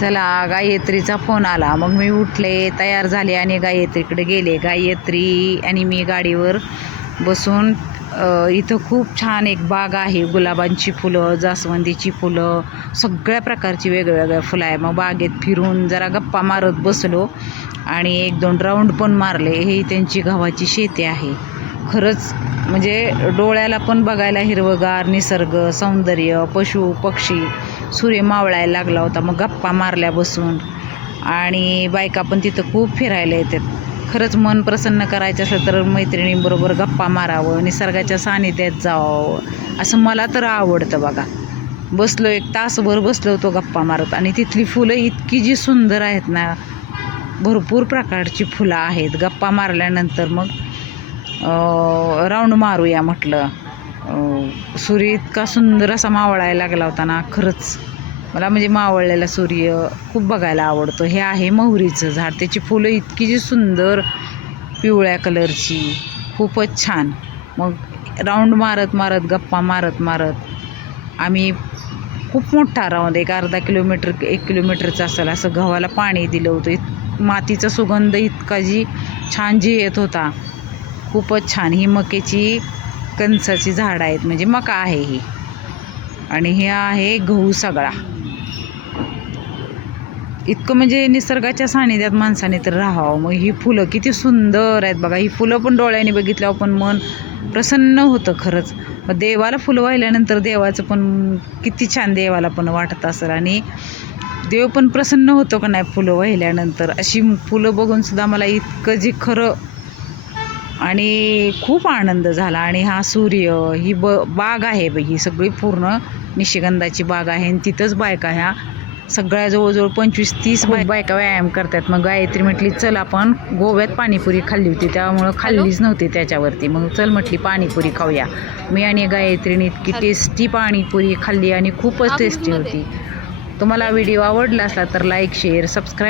चला, गायत्रीचा फोन आला. मग मी उठले, तयार झाले आणि गायत्रीकडे गेले. गायत्री आणि मी गाडीवर बसून इथं खूप छान एक बाग आहे. गुलाबांची फुलं, जास्वंदीची फुलं, सगळ्या प्रकारची वेगवेगळ्या फुलं आहे. मग बागेत फिरून जरा गप्पा मारत बसलो आणि 1-2 राऊंड पण मारले. ही त्यांची गव्हाची शेती आहे. खरंच म्हणजे डोळ्याला पण बघायला हिरवगार निसर्ग, सौंदर्य, पशु पक्षी, सूर्य मावळायला लागला होता. मग गप्पा मारल्या बसून आणि बायका पण तिथं खूप फिरायला येतात. खरंच मन प्रसन्न करायचं असलं तर मैत्रिणींबरोबर गप्पा मारावं, निसर्गाच्या सानिध्यात जावं असं मला तर आवडतं बघा. बसलो, 1 तासभर बसलो होतो गप्पा मारत आणि तिथली फुलं इतकी जी सुंदर आहेत ना, भरपूर प्रकारची फुलं आहेत. गप्पा मारल्यानंतर मग राऊंड मारूया म्हटलं. सूर्य इतका सुंदर असा मावळायला लागला होता ना, खरंच मला म्हणजे मावळलेला सूर्य खूप बघायला आवडतो. हे आहे मोहरीचं झाड. त्याची फुलं इतकी जी सुंदर पिवळ्या कलरची, खूपच छान. मग राऊंड मारत मारत गप्पा मारत मारत आम्ही खूप मोठा राऊंड, एक अर्धा किलोमीटर 1 किलोमीटरचा असेल, असं गव्हाला पाणी दिलं होतं. मातीचा सुगंध इतका जी छान जी येत होता, खूपच छान. ही मक्याची कणसाची झाड आहेत, म्हणजे मका आहे ही. आणि हे आहे गहू सगळा. इतकं म्हणजे निसर्गाच्या सानिध्यात माणसाने तर राहावं. मग ही फुलं किती सुंदर आहेत बघा. ही फुलं पण डोळ्याने बघितल्यावर पण मन प्रसन्न होतं खरंच. मग देवाला फुलं वाहिल्यानंतर देवाचं पण किती छान देवाला पण वाटत असेल आणि देव पण प्रसन्न होतो का नाही फुलं वाहिल्यानंतर. अशी फुलं बघून सुद्धा मला इतकं जे खरं आणि खूप आनंद झाला. आणि हा सूर्य, ही बाग आहे ही सगळी पूर्ण निशिगंधाची बाग आहे आणि तिथंच बायका ह्या सगळ्या जवळजवळ 25-30 बायका व्यायाम करतात. मग गायत्री म्हटली चल आपण गोव्यात पाणीपुरी खाल्ली होती, त्यामुळं खाल्लीच नव्हती त्याच्यावरती. मग चल म्हटली पाणीपुरी खाऊया. मी आणि गायत्रीने इतकी टेस्टी पाणीपुरी खाल्ली आणि खूपच टेस्टी होती. तुम्हाला व्हिडिओ आवडला असला तर लाईक, शेअर, सबस्क्राईब